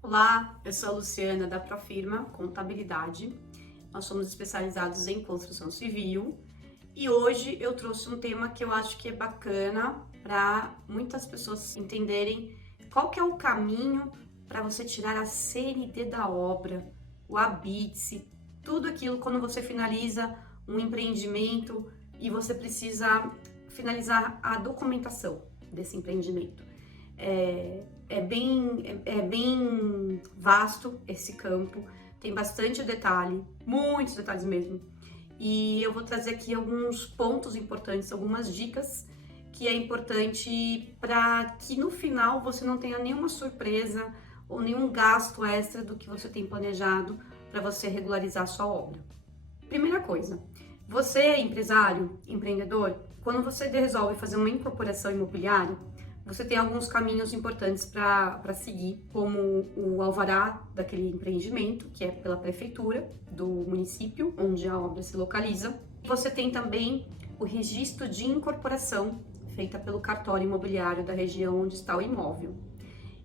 Olá, eu sou a Luciana da Profirma Contabilidade. Nós somos especializados em construção civil e hoje eu trouxe um tema que eu acho que é bacana para muitas pessoas entenderem qual que é o caminho para você tirar a CND da obra, o habite, tudo aquilo quando você finaliza um empreendimento e você precisa finalizar a documentação desse empreendimento. É bem vasto esse campo, tem bastante detalhe, muitos detalhes mesmo. E eu vou trazer aqui alguns pontos importantes, algumas dicas que é importante para que no final você não tenha nenhuma surpresa ou nenhum gasto extra do que você tem planejado para você regularizar a sua obra. Primeira coisa, você é empresário, empreendedor, quando você resolve fazer uma incorporação imobiliária, você tem alguns caminhos importantes para seguir, como o alvará daquele empreendimento, que é pela prefeitura do município onde a obra se localiza. Você tem também o registro de incorporação, feita pelo cartório imobiliário da região onde está o imóvel.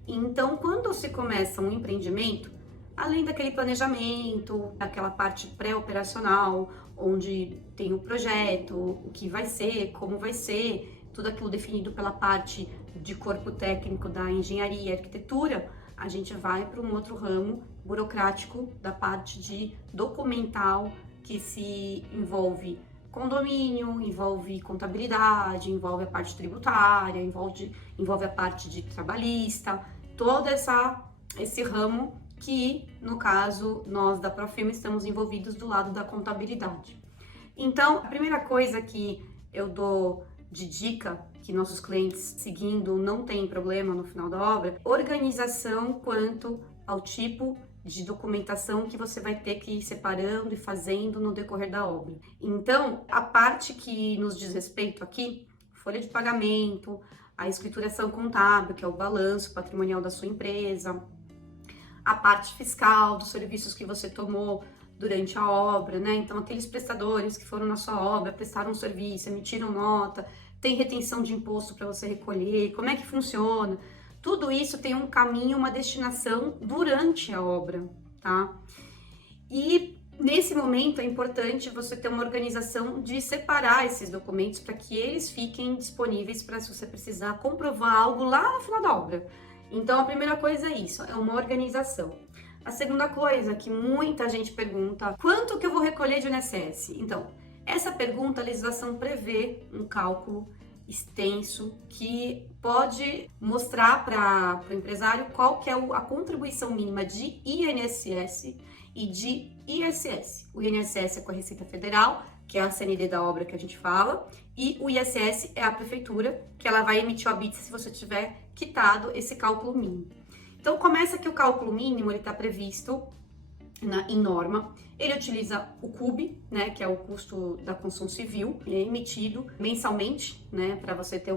Então, quando se começa um empreendimento, além daquele planejamento, aquela parte pré-operacional, onde tem o projeto, o que vai ser, como vai ser, tudo aquilo definido pela parte de corpo técnico da engenharia e arquitetura, a gente vai para um outro ramo burocrático da parte de documental, que se envolve condomínio, envolve contabilidade, envolve a parte tributária, envolve a parte de trabalhista, todo esse ramo que, no caso, nós da Profirma estamos envolvidos do lado da contabilidade. Então, a primeira coisa que eu dou de dica, que nossos clientes seguindo não tem problema no final da obra, organização quanto ao tipo de documentação que você vai ter que ir separando e fazendo no decorrer da obra. Então, a parte que nos diz respeito aqui, folha de pagamento, a escrituração contábil, que é o balanço patrimonial da sua empresa, a parte fiscal dos serviços que você tomou durante a obra, né? Então, aqueles prestadores que foram na sua obra, prestaram um serviço, emitiram nota, tem retenção de imposto para você recolher, como é que funciona? Tudo isso tem um caminho, uma destinação durante a obra, tá? E nesse momento é importante você ter uma organização de separar esses documentos para que eles fiquem disponíveis para se você precisar comprovar algo lá no final da obra. Então, a primeira coisa é isso, é uma organização. A segunda coisa que muita gente pergunta, quanto que eu vou recolher de INSS? Então, essa pergunta, a legislação prevê um cálculo extenso que pode mostrar para o empresário qual que é a contribuição mínima de INSS e de ISS. O INSS é com a Receita Federal, que é a CND da obra que a gente fala, e o ISS é a prefeitura, que ela vai emitir o habite se você tiver quitado esse cálculo mínimo. Então, começa que o cálculo mínimo ele está previsto em norma. Ele utiliza o CUB, né, que é o custo da construção civil, ele é emitido mensalmente, né, para você ter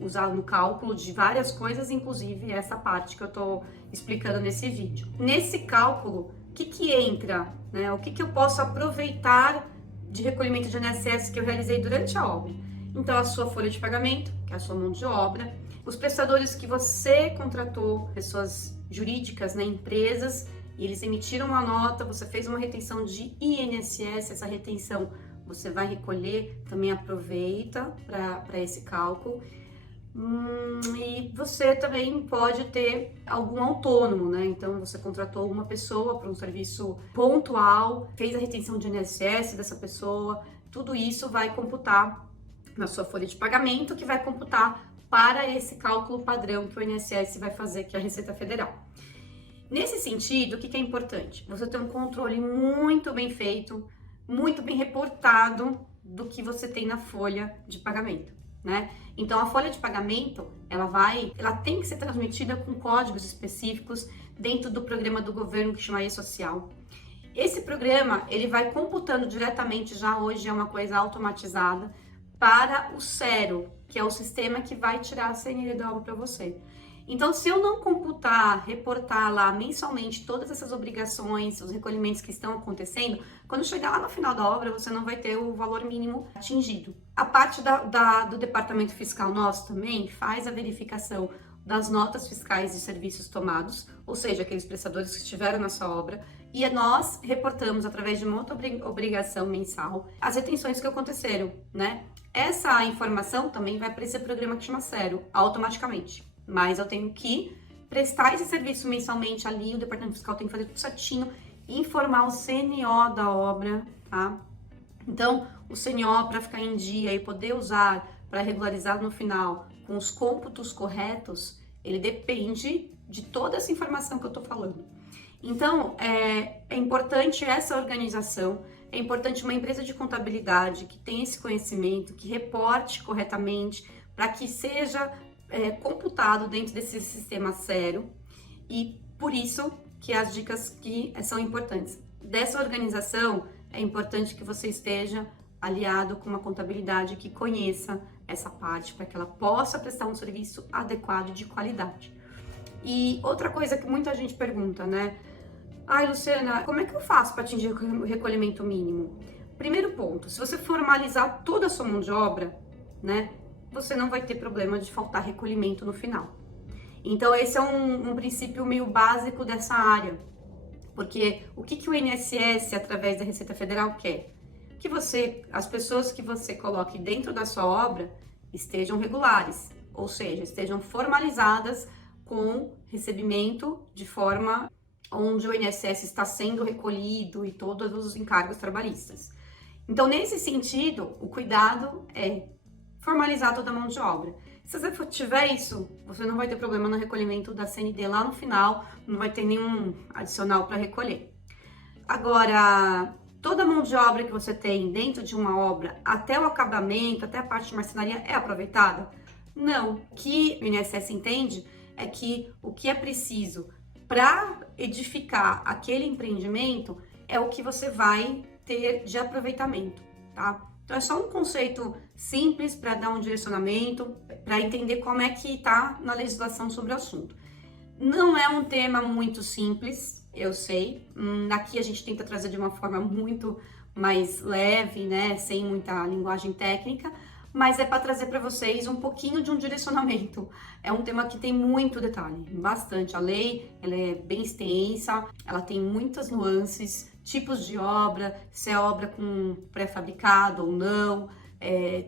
usar no cálculo de várias coisas, inclusive essa parte que eu estou explicando nesse vídeo. Nesse cálculo, o que entra, né, o que eu posso aproveitar de recolhimento de INSS que eu realizei durante a obra? Então, a sua folha de pagamento, que é a sua mão de obra, os prestadores que você contratou, pessoas jurídicas, né, empresas, e eles emitiram uma nota, você fez uma retenção de INSS, essa retenção você vai recolher, também aproveita para esse cálculo. E você também pode ter algum autônomo, né? Então você contratou uma pessoa para um serviço pontual, fez a retenção de INSS dessa pessoa, tudo isso vai computar na sua folha de pagamento, que vai computar para esse cálculo padrão que o INSS vai fazer, que é a Receita Federal. Nesse sentido, o que é importante? Você ter um controle muito bem feito, muito bem reportado do que você tem na folha de pagamento, né? Então, a folha de pagamento, ela tem que ser transmitida com códigos específicos dentro do programa do governo que chama E-Social. Esse programa, ele vai computando diretamente, já hoje é uma coisa automatizada, para o SERO, que é o sistema que vai tirar a CND da obra para você. Então, se eu não computar, reportar lá mensalmente todas essas obrigações, os recolhimentos que estão acontecendo, quando chegar lá no final da obra, você não vai ter o valor mínimo atingido. A parte do departamento fiscal nosso também faz a verificação das notas fiscais de serviços tomados, ou seja, aqueles prestadores que estiveram nessa obra, e nós reportamos através de uma outra obrigação mensal as retenções que aconteceram, né? Essa informação também vai para esse programa que chama Zero, automaticamente. Mas eu tenho que prestar esse serviço mensalmente ali, o departamento fiscal tem que fazer tudo certinho, informar o CNO da obra, tá? Então, o CNO, para ficar em dia e poder usar para regularizar no final com os cômputos corretos, ele depende de toda essa informação que eu estou falando. Então, é importante essa organização, é importante uma empresa de contabilidade que tenha esse conhecimento, que reporte corretamente, para que seja computado dentro desse sistema sério, e por isso que as dicas que são importantes. Dessa organização, é importante que você esteja aliado com uma contabilidade que conheça essa parte, para que ela possa prestar um serviço adequado e de qualidade. E outra coisa que muita gente pergunta, né? Ai, Luciana, como é que eu faço para atingir o recolhimento mínimo? Primeiro ponto, se você formalizar toda a sua mão de obra, né, você não vai ter problema de faltar recolhimento no final. Então, esse é um princípio meio básico dessa área. Porque o que o INSS, através da Receita Federal, quer? Que as pessoas que você coloque dentro da sua obra estejam regulares, ou seja, estejam formalizadas com recebimento de forma onde o INSS está sendo recolhido e todos os encargos trabalhistas. Então, nesse sentido, o cuidado é formalizar toda a mão de obra. Se você tiver isso, você não vai ter problema no recolhimento da CND lá no final, não vai ter nenhum adicional para recolher. Agora, toda a mão de obra que você tem dentro de uma obra, até o acabamento, até a parte de marcenaria, é aproveitada? Não. O que o INSS entende é que o que é preciso para edificar aquele empreendimento é o que você vai ter de aproveitamento, tá? Então, é só um conceito simples para dar um direcionamento, para entender como é que está na legislação sobre o assunto. Não é um tema muito simples, eu sei. Aqui a gente tenta trazer de uma forma muito mais leve, né, sem muita linguagem técnica, mas é para trazer para vocês um pouquinho de um direcionamento. É um tema que tem muito detalhe, bastante. A lei, ela é bem extensa, ela tem muitas nuances, tipos de obra, se é obra com pré-fabricado ou não,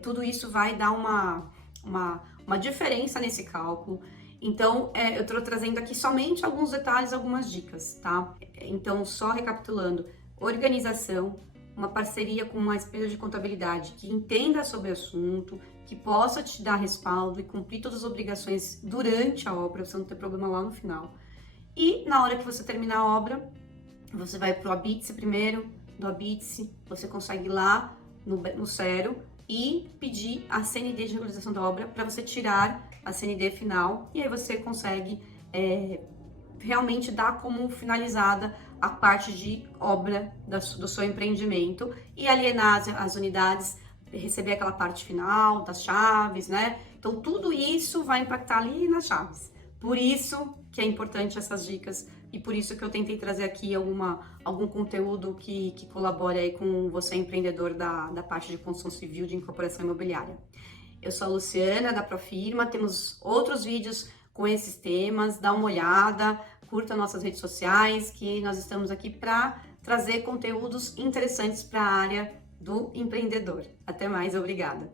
tudo isso vai dar uma diferença nesse cálculo. Então, eu estou trazendo aqui somente alguns detalhes, algumas dicas, tá? Então, só recapitulando, organização, uma parceria com uma empresa de contabilidade que entenda sobre o assunto, que possa te dar respaldo e cumprir todas as obrigações durante a obra, pra você não ter problema lá no final. E na hora que você terminar a obra, você vai para o Habite primeiro, do Habite você consegue ir lá no Zero e pedir a CND de regularização da obra para você tirar a CND final, e aí você consegue realmente dar como finalizada a parte de obra do seu empreendimento e alienar as unidades, receber aquela parte final das chaves, né? Então, tudo isso vai impactar ali nas chaves. Por isso que é importante essas dicas e por isso que eu tentei trazer aqui algum conteúdo que colabore aí com você, empreendedor da parte de construção civil, de incorporação imobiliária. Eu sou a Luciana, da Profirma, temos outros vídeos com esses temas, dá uma olhada, curta nossas redes sociais, que nós estamos aqui para trazer conteúdos interessantes para a área do empreendedor. Até mais, obrigada!